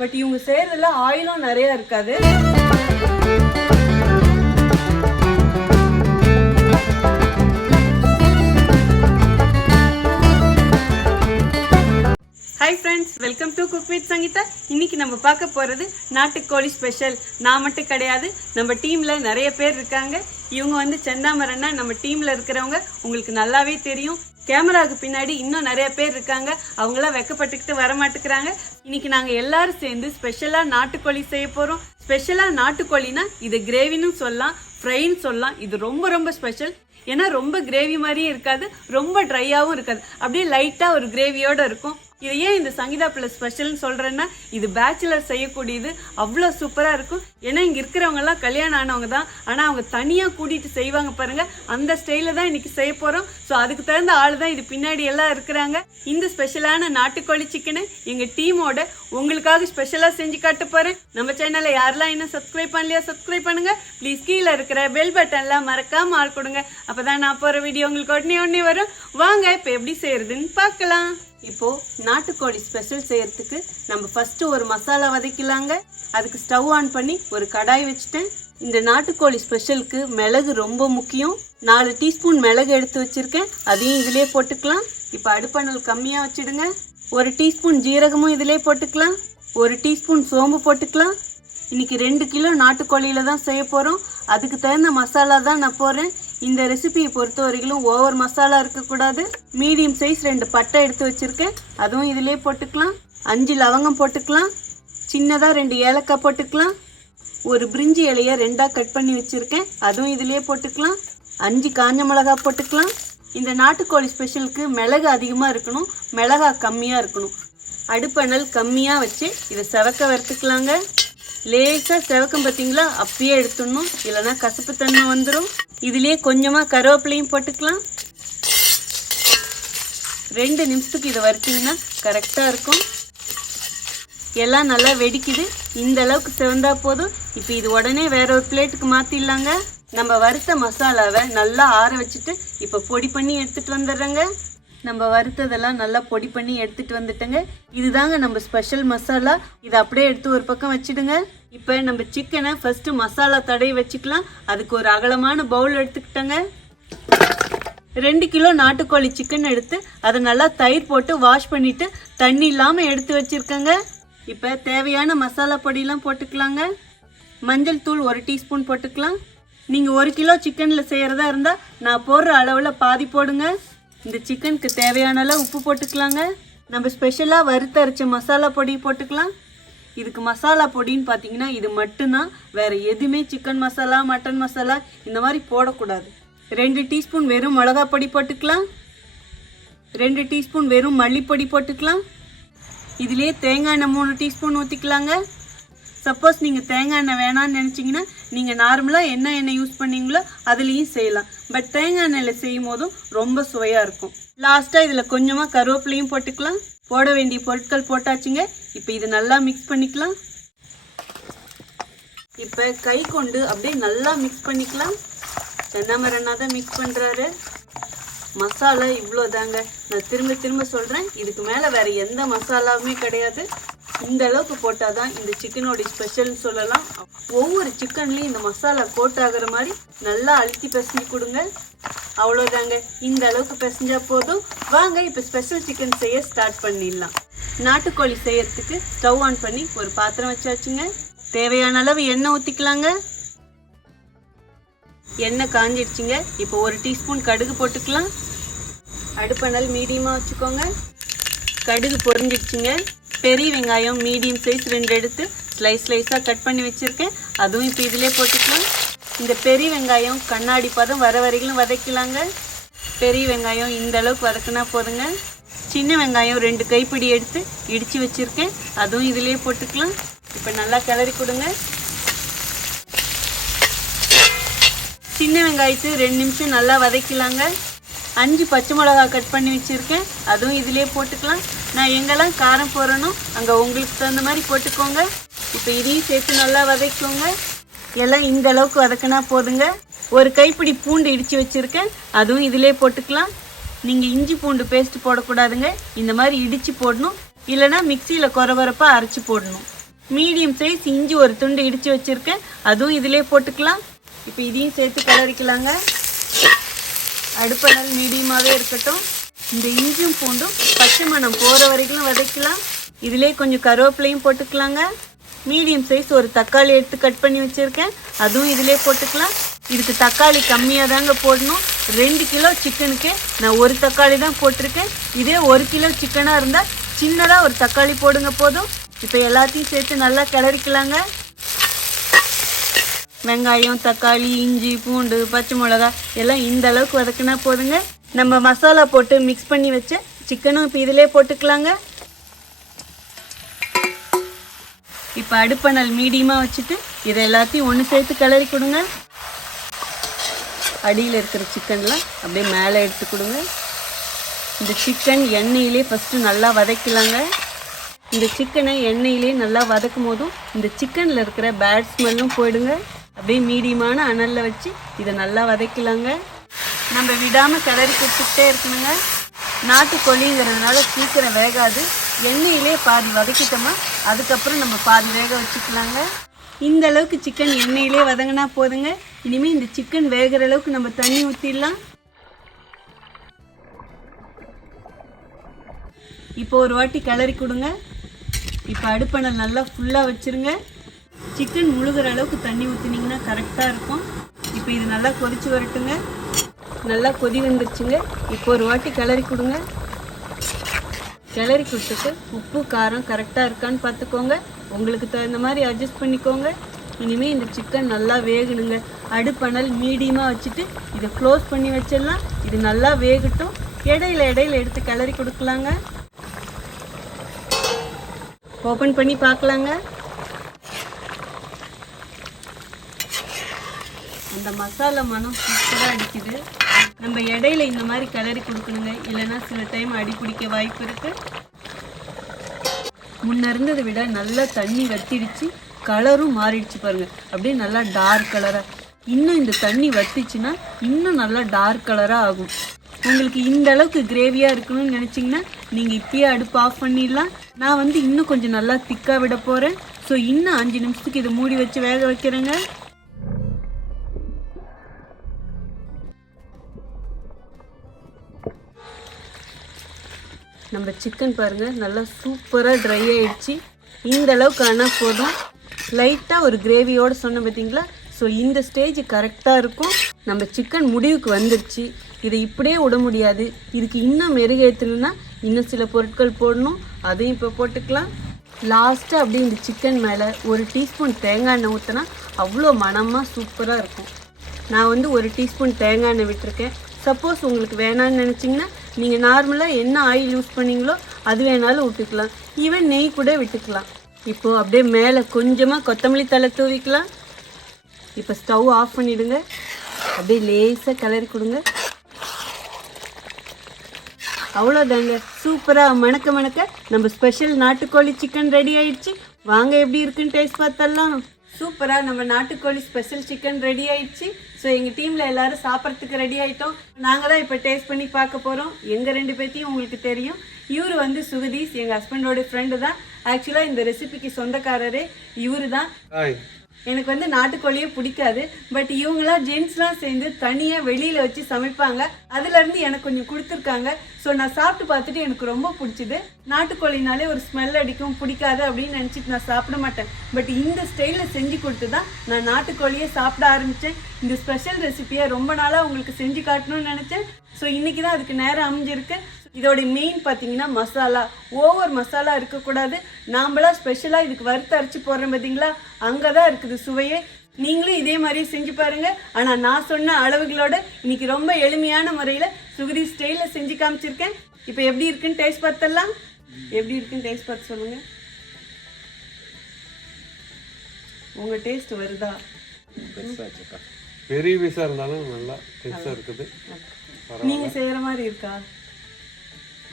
But இவங்க செய்யறதுல ஆயிலும் நிறைய இருக்காது. Hi friends, welcome to cook with Sangeetha. இன்னைக்கு நம்ம பார்க்க போகிறது நாட்டுக்கோழி ஸ்பெஷல். நான் மட்டும் கிடையாது, நம்ம டீமில் நிறைய பேர் இருக்காங்க. இவங்க செந்தாமரன்னா நம்ம டீமில் இருக்கிறவங்க உங்களுக்கு நல்லாவே தெரியும். கேமராவுக்கு பின்னாடி இன்னும் நிறைய பேர் இருக்காங்க. அவங்களாம் வெக்கப்பட்டுக்கிட்டு வரமாட்டுக்கிறாங்க. இன்னைக்கு நாங்கள் எல்லாரும் சேர்ந்து ஸ்பெஷலாக நாட்டுக்கோழி செய்ய போகிறோம். ஸ்பெஷலாக நாட்டுக்கோழினா இது கிரேவின்னு சொல்லலாம், ஃப்ரைன்னு சொல்லலாம். இது ரொம்ப ரொம்ப ஸ்பெஷல். ஏன்னா ரொம்ப கிரேவி மாதிரியே இருக்காது, ரொம்ப ட்ரையாகவும் இருக்காது. அப்படியே லைட்டாக ஒரு கிரேவியோடு இருக்கும். இது ஏன் இந்த சங்கீதா ப்ளஸ் ஸ்பெஷல்னு சொல்கிறேன்னா, இது பேச்சுலர் செய்யக்கூடியது. அவ்வளோ சூப்பராக இருக்கும். ஏன்னா இங்கே இருக்கிறவங்கலாம் கல்யாணம் ஆனவங்க தான், ஆனால் அவங்க தனியாக கூட்டிகிட்டு செய்வாங்க பாருங்கள். அந்த ஸ்டைலில் தான் இன்றைக்கி செய்ய போகிறோம். ஸோ அதுக்கு தகுந்த ஆள் தான் இது பின்னாடி எல்லாம் இருக்கிறாங்க. இந்த ஸ்பெஷலான நாட்டுக்கோழி சிக்கனை எங்கள் டீமோட உங்களுக்காக ஸ்பெஷலாக செஞ்சு காட்ட போகிறேன். நம்ம சேனலை யாரெல்லாம் இன்னும் சப்ஸ்கிரைப் பண்ணலையா சப்ஸ்கிரைப் பண்ணுங்கள். ப்ளீஸ் கீழே இருக்கிற பெல் பட்டன்லாம் மறக்காமல் ஆள் கொடுங்க. அப்போ தான் நான் போகிற வீடியோ உங்களுக்கு உடனே வரும். வாங்க இப்போ எப்படி செய்கிறதுன்னு பார்க்கலாம். இப்போது நாட்டுக்கோழி ஸ்பெஷல் செய்யறதுக்கு நம்ம ஃபஸ்ட்டு ஒரு மசாலா வதக்கலாங்க. அதுக்கு ஸ்டவ் ஆன் பண்ணி ஒரு கடாய் வச்சுட்டேன். இந்த நாட்டுக்கோழி ஸ்பெஷலுக்கு மிளகு ரொம்ப முக்கியம். 4 டீஸ்பூன் மிளகு எடுத்து வச்சுருக்கேன், அதையும் இதிலே போட்டுக்கலாம். இப்போ அடுப்பணல் கம்மியாக வச்சுடுங்க. 1 டீஸ்பூன் ஜீரகமும் இதிலே போட்டுக்கலாம். 1 டீஸ்பூன் சோம்பு போட்டுக்கலாம். இன்றைக்கி 2 கிலோ நாட்டுக்கோழியில் தான் செய்ய போகிறோம். அதுக்கு தகுந்த மசாலா தான் நான் போடுறேன். இந்த ரெசிபியை பொறுத்த வரைக்கும் ஓவர் மசாலா இருக்கக்கூடாது. மீடியம் சைஸ் 2 பட்டை எடுத்து வச்சுருக்கேன், அதுவும் இதிலே போட்டுக்கலாம். 5 லவங்கம் போட்டுக்கலாம். சின்னதாக 2 ஏலக்காய் போட்டுக்கலாம். ஒரு பிரிஞ்சி இலையை 2ஆக கட் பண்ணி வச்சுருக்கேன், அதுவும் இதிலே போட்டுக்கலாம். 5 காஞ்ச மிளகா போட்டுக்கலாம். இந்த நாட்டுக்கோழி ஸ்பெஷலுக்கு மிளகு அதிகமாக இருக்கணும், மிளகா கம்மியாக இருக்கணும். அடுப்பணல் கம்மியாக வச்சு இதை செவக்க வறுத்துக்கலாங்க. லேசாக செவக்கம் பார்த்தீங்களா, அப்படியே எடுத்துடணும், இல்லைன்னா கசப்பு தன்மை வந்துடும். இதுலேயே கொஞ்சமாக கருவேப்பிலையும் போட்டுக்கலாம். 2 நிமிஷத்துக்கு இதை வறுத்திங்கன்னா கரெக்டாக இருக்கும். எல்லாம் நல்லா வெடிக்குது. இந்த அளவுக்கு செவந்தா போதும். இப்போ இது உடனே வேற ஒரு பிளேட்டுக்கு மாற்றிடலாங்க. நம்ம வறுத்த மசாலாவை நல்லா ஆற வச்சுட்டு இப்போ பொடி பண்ணி எடுத்துகிட்டு வந்துடுறேங்க. நம்ம வறுத்ததெல்லாம் நல்லா பொடி பண்ணி எடுத்துகிட்டு வந்துட்டேங்க. இதுதாங்க நம்ம ஸ்பெஷல் மசாலா. இதை அப்படியே எடுத்து ஒரு பக்கம் வச்சுடுங்க. இப்போ நம்ம சிக்கனை ஃபஸ்ட்டு மசாலா தடவி வச்சுக்கலாம். அதுக்கு ஒரு அகலமான பவுல் எடுத்துக்கிட்டேங்க. 2 கிலோ நாட்டுக்கோழி சிக்கன் எடுத்து அதை நல்லா தயிர் போட்டு வாஷ் பண்ணிவிட்டு தண்ணி இல்லாமல் எடுத்து வச்சுருக்கேங்க. இப்போ தேவையான மசாலா பொடியெலாம் போட்டுக்கலாங்க. மஞ்சள் தூள் 1 டீஸ்பூன் போட்டுக்கலாம். நீங்கள் 1 கிலோ சிக்கனில் செய்கிறதா இருந்தால் நான் போடுற அளவில் பாதி போடுங்க. இந்த சிக்கனுக்கு தேவையான அளவு உப்பு போட்டுக்கலாங்க. நம்ம ஸ்பெஷலாக வறுத்தரைச்ச மசாலா பொடி போட்டுக்கலாம். இதுக்கு மசாலா பொடின்னு பார்த்தீங்கன்னா இது மட்டும்தான், வேறு எதுவுமே சிக்கன் மசாலா மட்டன் மசாலா இந்த மாதிரி போடக்கூடாது. 2 டீஸ்பூன் வெறும் மிளகா பொடி போட்டுக்கலாம். 2 டீஸ்பூன் வெறும் மல்லிப்பொடி போட்டுக்கலாம். இதுலேயே தேங்காய் எண்ணெய் 3 டீஸ்பூன் ஊற்றிக்கலாங்க. சப்போஸ் நீங்கள் தேங்காய் எண்ணெய் வேணான்னு நினச்சிங்கன்னா நீங்கள் நார்மலாக என்ன எண்ணெய் யூஸ் பண்ணீங்களோ அதுலேயும் செய்யலாம். பட் தேங்காய் எண்ணெயில் செய்யும் போதும் ரொம்ப சுவையாக இருக்கும். லாஸ்ட்டாக இதில் கொஞ்சமாக கருவேப்பிலையும் போட்டுக்கலாம். போட வேண்டிய பொருட்கள் போட்டாச்சுங்க. இப்போ இது நல்லா மிக்ஸ் பண்ணிக்கலாம். இப்போ கை கொண்டு அப்படியே நல்லா மிக்ஸ் பண்ணிக்கலாம். செந்தாமரன்னா தான் மிக்ஸ் பண்ணுறாரு. மசாலா இவ்வளோ தாங்க. நான் திரும்ப சொல்கிறேன், இதுக்கு மேலே வேறு எந்த மசாலாவுமே கிடையாது. இந்த அளவுக்கு போட்டால் தான் இந்த சிக்கனோட ஸ்பெஷல்னு சொல்லலாம். ஒவ்வொரு சிக்கன்லேயும் இந்த மசாலா கோட் ஆகிற மாதிரி நல்லா அழுத்தி பிசைஞ்சு கொடுங்க. அவ்வளோதாங்க. இந்த அளவுக்கு பிசைஞ்சா போதும். வாங்க இப்போ ஸ்பெஷல் சிக்கன் செய்ய ஸ்டார்ட் பண்ணிடலாம். நாட்டுக்கோழி செய்யறதுக்கு ஸ்டவ் ஆன் பண்ணி ஒரு பாத்திரம் வச்சாச்சுங்க. தேவையான அளவு எண்ணெய் ஊற்றிக்கலாங்க. எண்ணெய் காஞ்சிடுச்சுங்க. இப்போ 1 டீஸ்பூன் கடுகு போட்டுக்கலாம். அடுப்பணல் மீடியமாக வச்சுக்கோங்க. கடுகு பொரிஞ்சிடுச்சுங்க. பெரிய வெங்காயம் மீடியம் சைஸ் 2 எடுத்து ஸ்லைஸாக கட் பண்ணி வச்சுருக்கேன், அதுவும் இப்போ இதிலே போட்டுக்கலாம். இந்த பெரிய வெங்காயம் கண்ணாடி பதம் வர வரைக்கும் வதக்கலாங்க. பெரிய வெங்காயம் இந்த அளவுக்கு வதக்குனா போதுங்க. சின்ன வெங்காயம் 2 கைப்பிடி எடுத்து இடித்து வச்சுருக்கேன், அதுவும் இதிலே போட்டுக்கலாம். இப்போ நல்லா கிளறி கொடுங்க. சின்ன வெங்காயத்து 2 நிமிஷம் நல்லா வதக்கலாங்க. 5 பச்சை மிளகா கட் பண்ணி வச்சுருக்கேன், அதுவும் இதிலே போட்டுக்கலாம். நான் எங்கெல்லாம் காரம் போடுறேனோ அங்கே உங்களுக்கு தகுந்த மாதிரி போட்டுக்கோங்க. இப்போ இதையும் சேர்த்து நல்லா வதக்கோங்க. எல்லாம் இந்த அளவுக்கு வதக்கினா போதுங்க. ஒரு கைப்பிடி பூண்டு இடித்து வச்சுருக்கேன், அதுவும் இதிலே போட்டுக்கலாம். நீங்கள் இஞ்சி பூண்டு பேஸ்ட் போடக்கூடாதுங்க, இந்த மாதிரி இடித்து போடணும், இல்லைனா மிக்சியில் கொரகொரப்பாக அரைச்சி போடணும். மீடியம் சைஸ் இஞ்சி ஒரு துண்டு இடித்து வச்சுருக்கேன், அதுவும் இதிலே போட்டுக்கலாம். இப்போ இதையும் சேர்த்து கிளறிக்கலாங்க. அடுப்பணல் மீடியமாகவே இருக்கட்டும். இந்த இஞ்சியும் பூண்டும் பச்சை மணம் போகிற வரைக்கும் வதக்கலாம். இதிலே கொஞ்சம் கருவேப்பிலையும் போட்டுக்கலாங்க. மீடியம் சைஸ் ஒரு தக்காளி எடுத்து கட் பண்ணி வச்சுருக்கேன், அதுவும் இதிலே போட்டுக்கலாம். இதுக்கு தக்காளி கம்மியாக தாங்க போடணும். 2 கிலோ சிக்கனுக்கு நான் ஒரு தக்காளி தான் போட்டிருக்கேன். இதே 1 கிலோ சிக்கனாக இருந்தால் சின்னதாக ஒரு தக்காளி போடுங்க போதும். இப்போ எல்லாத்தையும் சேர்த்து நல்லா கிளறிக்கலாங்க. வெங்காயம், தக்காளி, இஞ்சி, பூண்டு, பச்சை மிளகா எல்லாம் இந்த அளவுக்கு வதக்கினா போதுங்க. நம்ம மசாலா போட்டு மிக்ஸ் பண்ணி வச்ச சிக்கனும் இப்போ இதிலே போட்டுக்கலாங்க. இப்போ அடுப்பணல் மீடியமாக வச்சுட்டு இதை எல்லாத்தையும் ஒன்று சேர்த்து கிளறி கொடுங்க. அடியில் இருக்கிற சிக்கன்லாம் அப்படியே மேலே எடுத்து கொடுங்க. இந்த சிக்கன் எண்ணெயிலே ஃபஸ்ட்டு நல்லா வதக்கலாங்க. இந்த சிக்கனை எண்ணெயிலே நல்லா வதக்கும் போதும் இந்த சிக்கனில் இருக்கிற பேட் ஸ்மெல்லும் போயிடுங்க. அப்படியே மீடியமான அனலில் வச்சு இதை நல்லா வதக்கலாங்க. நம்ம விடாமல் கிளறி கொடுத்துக்கிட்டே இருக்கணுங்க. நாட்டுக்கோழிங்கிறதுனால சீக்கிரம் வேகாது. எண்ணெயிலே பாதி வதக்கிட்டோமா அதுக்கப்புறம் நம்ம பாதி வேக வச்சுக்கலாங்க. இந்த அளவுக்கு சிக்கன் எண்ணெயிலே வதங்கினா போதுங்க. இனிமேல் இந்த சிக்கன் வேகிற அளவுக்கு நம்ம தண்ணி ஊற்றிடலாம். இப்போ ஒரு வாட்டி கிளறி கொடுங்க. இப்போ அடுப்பணல் நல்லா ஃபுல்லாக வச்சுருங்க. சிக்கன் முழுகிற அளவுக்கு தண்ணி ஊற்றினீங்கன்னா கரெக்டாக இருக்கும். இப்போ இது நல்லா கொதிச்சு வரட்டுங்க. நல்லா கொதி வந்துருச்சுங்க. இப்போ ஒரு வாட்டி கிளறி கொடுங்க. கிளறி கொடுத்துட்டு உப்பு காரம் கரெக்டாக இருக்கான்னு பார்த்துக்கோங்க. உங்களுக்கு தகுந்த மாதிரி அட்ஜஸ்ட் பண்ணிக்கோங்க. இனிமேல் இந்த சிக்கன் நல்லா வேகணுங்க. அடுப்பணல் மீடியமாக வச்சுட்டு இதை க்ளோஸ் பண்ணி வச்சிடலாம். இது நல்லா வேகட்டும். இடையில எடுத்து கிளறி கொடுக்கலாங்க. ஓப்பன் பண்ணி பார்க்கலாங்க. அந்த மசாலா மனம் சூப்பராக அடிக்குது. நம்ம இடையில இந்த மாதிரி கிளறி கொடுக்கணுங்க, இல்லைன்னா சில டைம் அடி பிடிக்க வாய்ப்பு இருக்கு. முன்ன இருந்ததை விட நல்லா தண்ணி வத்திடுச்சு, கலரும் மாறிடுச்சு பாருங்க. அப்படியே நல்லா டார்க் கலராக. இன்னும் இந்த தண்ணி வத்திச்சுன்னா இன்னும் நல்லா டார்க் கலராக ஆகும். உங்களுக்கு இந்த அளவுக்கு கிரேவியாக இருக்கணும்னு நினச்சிங்கன்னா நீங்கள் இப்பயே அடுப்பு ஆஃப் பண்ணிடலாம். நான் இன்னும் கொஞ்சம் நல்லா திக்காக விட போகிறேன். ஸோ இன்னும் 5 நிமிஷத்துக்கு இதை மூடி வச்சு வேக வைக்கிறேங்க. நம்ம சிக்கன் பாருங்கள் நல்லா சூப்பராக ட்ரை ஆகிடுச்சு. இந்த அளவுக்கு ஆனால் போதும். லைட்டாக ஒரு கிரேவியோடு சொன்ன பார்த்தீங்களா? ஸோ இந்த ஸ்டேஜ் கரெக்டாக இருக்கும். நம்ம சிக்கன் முடிவுக்கு வந்துடுச்சு. இதை இப்படியே விட முடியாது. இதுக்கு இன்னும் மெருகேற்றணும்னா இன்னும் சில பொருட்கள் போடணும். அதையும் இப்போ போட்டுக்கலாம். லாஸ்ட்டாக அப்படியே இந்த சிக்கன் மேலே 1 டீஸ்பூன் தேங்காய் எண்ணெய் ஊற்றினா அவ்வளோ மணமாக சூப்பராக இருக்கும். நான் 1 டீஸ்பூன் தேங்காய் எண்ணெய் விட்டுருக்கேன். சப்போஸ் உங்களுக்கு வேணான்னு நினச்சிங்கன்னா நீங்கள் நார்மலாக என்ன ஆயில் யூஸ் பண்ணீங்களோ அது வேணாலும் விட்டுக்கலாம். ஈவன் நெய் கூட விட்டுக்கலாம். இப்போது அப்படியே மேலே கொஞ்சமாக கொத்தமல்லி தழை தூவிக்கலாம். இப்போ ஸ்டவ் ஆஃப் பண்ணிவிடுங்க. அப்படியே லேசாக கிளறி கொடுங்க. அவ்வளோதாங்க. சூப்பராக மணக்க நம்ம ஸ்பெஷல் நாட்டுக்கோழி சிக்கன் ரெடி ஆயிடுச்சு. வாங்க எப்படி இருக்குன்னு டேஸ்ட் பார்த்தலாம். சூப்பராக நம்ம நாட்டுக்கோழி ஸ்பெஷல் சிக்கன் ரெடி ஆயிடுச்சு. ஸோ எங்கள் டீமில் எல்லோரும் சாப்பிட்றதுக்கு ரெடி ஆகிட்டோம். நாங்கள் தான் இப்போ டேஸ்ட் பண்ணி பார்க்க போகிறோம். எங்கள் 2 பேர்த்தையும் உங்களுக்கு தெரியும். இவர் சுகதீஷ் எங்கள் ஹஸ்பண்டோட ஃப்ரெண்டு தான். ஆக்சுவலாக இந்த ரெசிபிக்கு சொந்தக்காரரே இவரு தான். எனக்கு நாட்டுக்கோழியே பிடிக்காது. பட் இவங்களாம் ஜென்ஸ்லாம் சேர்ந்து தனியாக வெளியில் வச்சு சமைப்பாங்க. அதுலேருந்து எனக்கு கொஞ்சம் கொடுத்துருக்காங்க. ஸோ நான் சாப்பிட்டு பார்த்துட்டு எனக்கு ரொம்ப பிடிச்சிது. நாட்டுக்கோழினாலே ஒரு ஸ்மெல் அடிக்கும், பிடிக்காது அப்படின்னு நினச்சிட்டு நான் சாப்பிட மாட்டேன். பட் இந்த ஸ்டைலில் செஞ்சு கொடுத்து தான் நான் நாட்டுக்கோழியே சாப்பிட ஆரம்பித்தேன். இந்த ஸ்பெஷல் ரெசிபியை ரொம்ப நாளாக உங்களுக்கு செஞ்சு காட்டணும்னு நினச்சேன். ஸோ இன்றைக்கி தான் அதுக்கு நேரம் அமைஞ்சிருக்கு. இதோட மெயின் பார்த்தீங்கன்னா மசாலா. ஓவர் மசாலா இருக்கக்கூடாது. நாம்பளா ஸ்பெஷலாக இதுக்கு வறுத்து அரைச்சி போடுறேன் பார்த்தீங்களா, அங்கே தான் இருக்குது சுவையே. நீங்களும் இதே மாதிரியே செஞ்சு பாருங்கள். ஆனால் நான் சொன்ன அளவுகளோட இன்னைக்கு ரொம்ப எளிமையான முறையில் சுகதி ஸ்டைலில் செஞ்சு காமிச்சிருக்கேன். இப்போ எப்படி இருக்குன்னு டேஸ்ட் பார்த்தலாம். எப்படி இருக்குன்னு டேஸ்ட் பார்த்து சொல்லுங்கள். உங்கள் டேஸ்ட் வருதா? பெரிய பீஸாக இருந்தாலும் நல்லா டேஸ்டாக இருக்குது. நீங்கள் செய்கிற மாதிரி இருக்கா?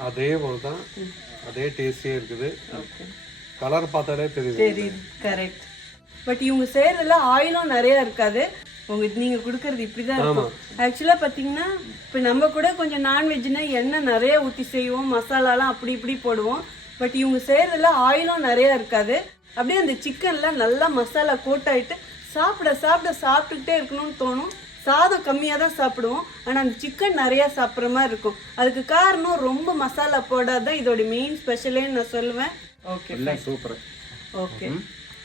அதே போல தான், அதே டேஸ்டியே இருக்குது. கலர் பார்த்தாலே தெரியுது. கரெக்ட். பட் இவங்க செய்யறதுல ஆயிலும் நிறைய இருக்காது. நீங்க கொடுக்கறது இப்படிதான் இருக்கும். ஆக்சுவலா பாத்தீங்கன்னா இப்ப நம்ம கூட கொஞ்சம் நான்வெஜ்னா எண்ணெய் நிறைய ஊற்றி செய்வோம், மசாலாலாம் அப்படி இப்படி போடுவோம். பட் இவங்க செய்யறதுல ஆயிலும் நிறைய இருக்காது. அப்படியே அந்த சிக்கன்ல நல்லா மசாலா கோட் ஆயிட்டு சாப்பிட்டுக்கிட்டே இருக்கணும்னு தோணும். சாதம் கம்மியாக தான் சாப்பிடுவோம், ஆனால் அந்த சிக்கன் நிறையா சாப்பிட்ற மாதிரி இருக்கும். அதுக்கு காரணம் ரொம்ப மசாலா போடாதான் இதோட மெயின் ஸ்பெஷலேன்னு நான் சொல்லுவேன். Okay super. ஓகே,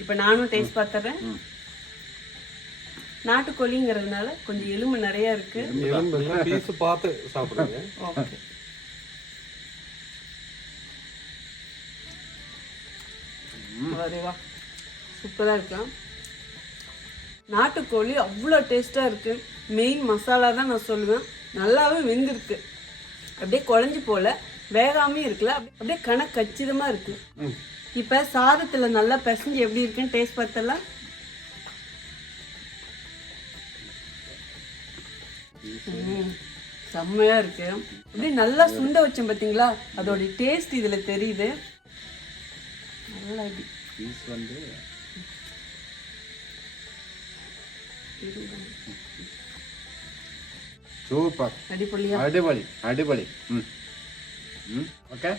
இப்போ நானும் டேஸ்ட் பார்த்துறேன். நாட்டுக்கோழிங்கிறதுனால கொஞ்சம் எலும்பு நிறைய இருக்கு. எலும்பு பீஸ் பார்த்து சாப்பிடுங்க. ஓகே, வா சூப்பராக இருக்கலாம். நாட்டுக்கோழி அவ்வளோ டேஸ்ட்டாக இருக்கு. மெயின் மசாலா தான் நான் சொல்லுவேன். நல்லாவே வெந்திருக்கு, அப்படியே குழஞ்சி போல, வேகாமே இருக்குல்ல, அப்படியே கச்சிதமாக இருக்கு. இப்போ சாதத்தில் நல்லா பிசைஞ்சு எப்படி இருக்குன்னு டேஸ்ட் பார்த்தலாம். செம்மையா இருக்கு. அப்படியே நல்லா சுண்ட வச்சேன் பார்த்தீங்களா, அதோட டேஸ்ட் இதில் தெரியுது. நல்லா பீஸ் வந்து சூப்பர், அடிபொலி. ஓகே,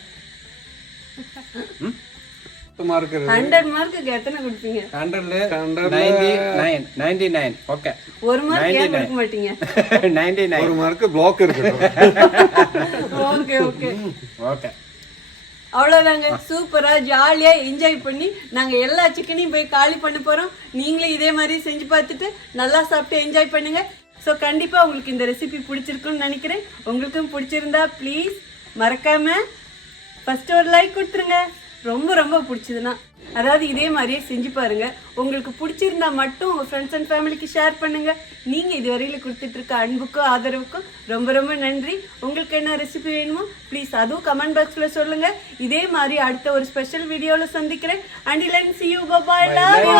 100 மார்க்குக்கு எத்தனை கொடுப்பீங்க? 99. ஓகே, ஒரு மார்க் ஏன் கொடுக்க மாட்டீங்க? 99. ஒரு மார்க் ப்ளாக் இருக்கு. ஓகே ஓகே ஓகே, அவ்வளோதாங்க. சூப்பரா ஜாலியா என்ஜாய் பண்ணி நாங்க எல்லா சிக்கனையும் போய் காலி பண்ண போறோம். நீங்களும் இதே மாதிரி செஞ்சு பார்த்துட்டு நல்லா சாப்பிட்டு என்ஜாய் பண்ணுங்க. ஸோ கண்டிப்பா உங்களுக்கு இந்த ரெசிபி பிடிச்சிருக்குன்னு நினைக்கிறேன். உங்களுக்கும் பிடிச்சிருந்தா ப்ளீஸ் மறக்காம ஃபர்ஸ்ட் ஒரு லைக் கொடுத்துருங்க. ரொம்ப ரொம்ப பிடிச்சதுன்னா, அதாவது இதே மாதிரியே செஞ்சு பாருங்க. உங்களுக்கு பிடிச்சிருந்தா மட்டும் உங்க ஃப்ரெண்ட்ஸ் அண்ட் ஃபேமிலிக்கு ஷேர் பண்ணுங்க. நீங்க இதுவரையில கொடுத்துட்டு இருக்க அன்புக்கும் ஆதரவுக்கும் ரொம்ப ரொம்ப நன்றி. உங்களுக்கு என்ன ரெசிபி வேணுமோ ப்ளீஸ் அதுவும் கமெண்ட் பாக்ஸ்ல சொல்லுங்க. இதே மாதிரி அடுத்த ஒரு ஸ்பெஷல் வீடியோல சந்திக்கிறேன். Until then, see you. Bye bye. Love you.